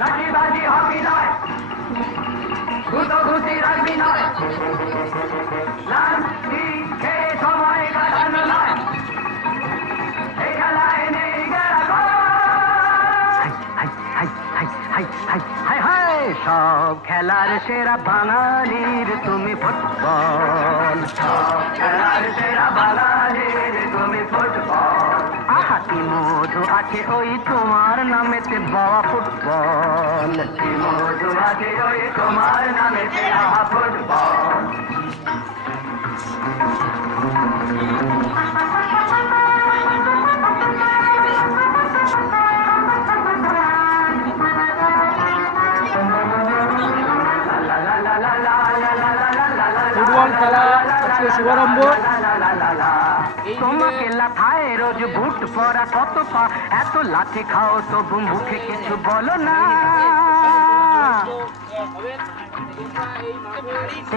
লাঠিবাজি হবি নয়। গুতগুতি রাখবি নয়। লাঠি খেয়ে সময় কাটানো নয়। এই খেলায় নেই সব খেলার সেরা বাঙালির তুমি ফুটবল। সব খেলার সেরা বাঙালির তুমি ফুটবল। মধু আছে ওই তোমার নামেতে বাবা ফুটবল কি মধু আছে ওই তোমার নামেতে আহা ফুটবল ফুটবল খেলা আজকে শুভারম্ভ তোমাকে লাথায় রোজ বুট পরা কত পা? এত লাঠি খাও তবু মুখে কিছু বলো না।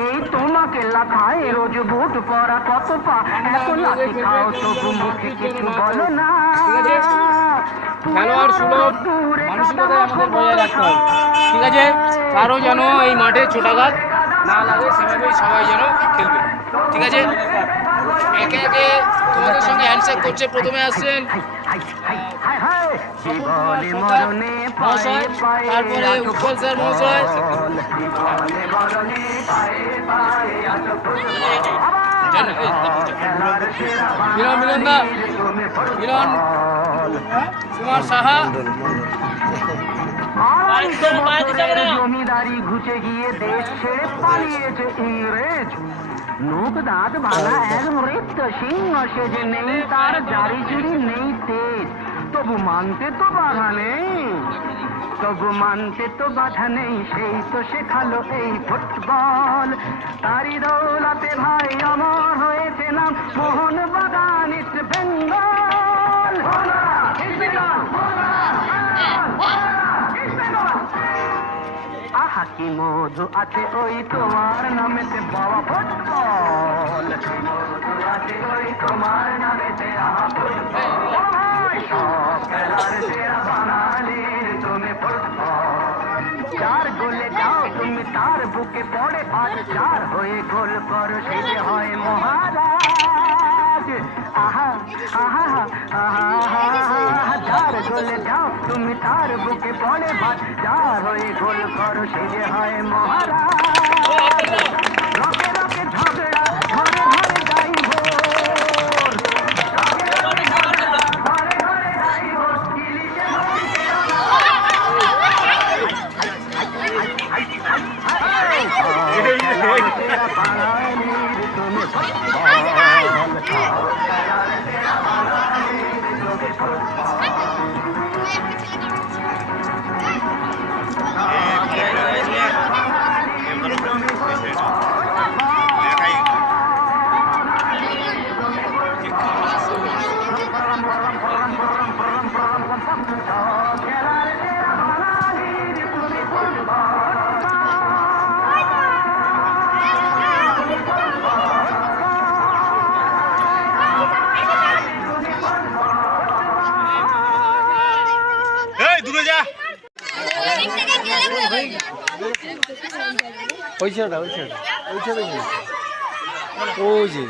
এই তোমাকে লাথায় রোজ বুট পরা কত পা? এত লাঠি খাও তবু মুখে কিছু বলো না। খেলোয়াড় সুলভ। মানসিকতায় আমাদের বজায় রাখতে হবে ঠিক আছে? কারও যেন এই মাঠে ছোটাঘাত। না লাগে সেভাবেই সবাই যেন খেলবে। ঠিক আছে? একে একে তোমাদের সঙ্গে হ্যান্ডশেক করছে প্রথমে আসছেন পায়ে তারপরে উৎপল স্যার মহাশয়। মিলন মিলন দা। মিলন। কুমার সাহা। জমিদারি ঘুচে গিয়ে দেশ ছেড়ে পালিয়েছে ইংরেজ। মুখ দাঁত ভাঙা এক সিংহ সেজে নেই তার জারি নেই তেজ তবু মানতে তো বাধা নেই তবু মানতে তো বাধা নেই সেই তো শেখালো এই ফুটবল তারি দৌলাতে ভাই আমার হয়েছে নাম মোহন বাগান কি মধু আছে ওই তোমার নামেতে? বাবা, ফুটবল। কি মধু আছে ওই তোমার নামেতে? আহা, ফুটবল। সব খেলার সেরা বাঙালির তুমি চার গোলে যাও তুমি, তার বুকে পড়ে আজ চার হয়ে গোল করো সে হয় মহারাজ। আহা আহা আহা। চার গোলে যাও তুমি তার বুকে পড়ে চার হয়ে গোল করো সে যে হয় মহারাজ। রকে রকে ঝগড়া ঘরে ঘরে যাই ভোর ওই ছেলেটা ওই ছেলেটা ওই ছেলেটা। ওই যে।